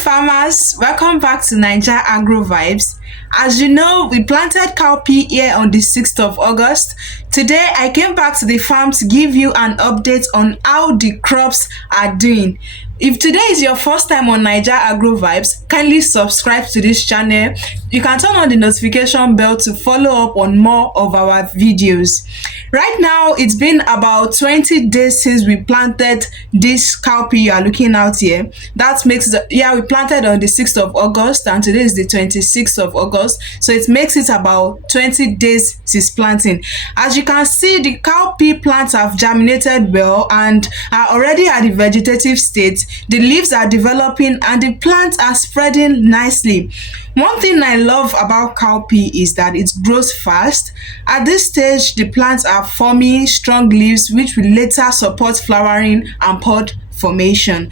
farmers, welcome back to Naija Agro Vibes. As you know, we planted cowpea here on the 6th of August. Today, I came back to the farm to give you an update on how the crops are doing. If today is your first time on Naija Agro Vibes, kindly subscribe to this channel. You can turn on the notification bell to follow up on more of our videos. Right now, it's been about 20 days since we planted this cowpea you are looking out here. That makes we planted on the 6th of August and today is the 26th of August. So it makes it about 20 days since planting. As you can see, the cowpea plants have germinated well and are already at the vegetative state. The leaves are developing and the plants are spreading nicely. One thing I love about cowpea is that it grows fast. At this stage, the plants are forming strong leaves which will later support flowering and pod formation.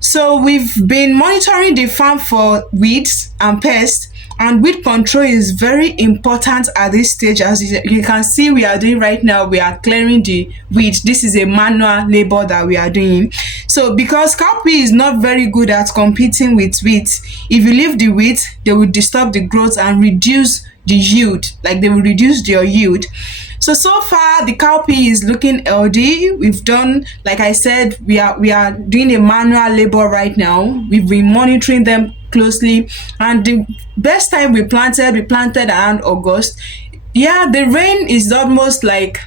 So we've been monitoring the farm for weeds and pests, and weed control is very important at this stage. As you can see we are doing right now, we are clearing the weeds. This is a manual labor that we are doing. So because cowpea is not very good at competing with weeds, if you leave the weeds, they will disturb the growth and reduce the yield, like they will reduce your yield. So far the cowpea is looking healthy. We've done, like I said, we are doing a manual labor right now. We've been monitoring them closely, and the best time we planted around August. Yeah, the rain is almost like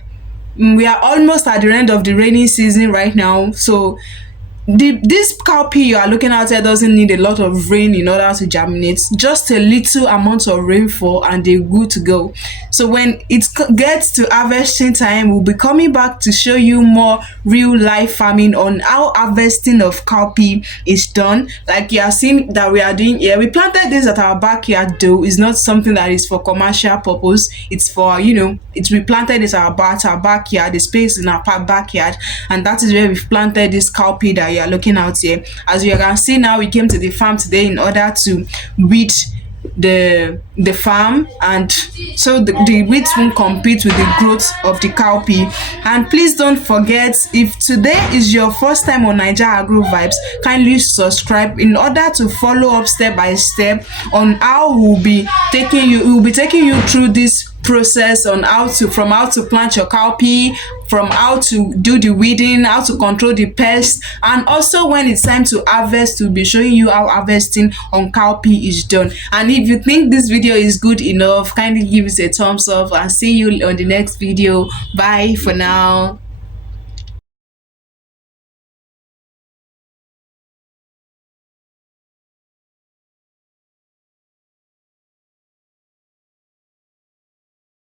we are almost at the end of the rainy season right now. So this cowpea you are looking at here doesn't need a lot of rain in order to germinate. Just a little amount of rainfall and they're good to go. So when it gets to harvesting time, we'll be coming back to show you more real life farming on how harvesting of cowpea is done. Like you are seeing that we are doing here. We planted this at our backyard though. It's not something that is for commercial purpose. It's for, we planted this at our backyard, the space in our backyard, and that is where we've planted this cowpea that you are looking out here. As you can see now, we came to the farm today in order to weed the farm, and so the weeds won't compete with the growth of the cowpea. And please don't forget, if today is your first time on Naija Agro Vibes, kindly subscribe in order to follow up step by step on how we'll be taking you through this process on how to plant your cowpea, from how to do the weeding, how to control the pests, and also when it's time to harvest, we'll be showing you how harvesting on cowpea is done. And if you think this video is good enough, kindly give us a thumbs up and see you on the next video. Bye for now.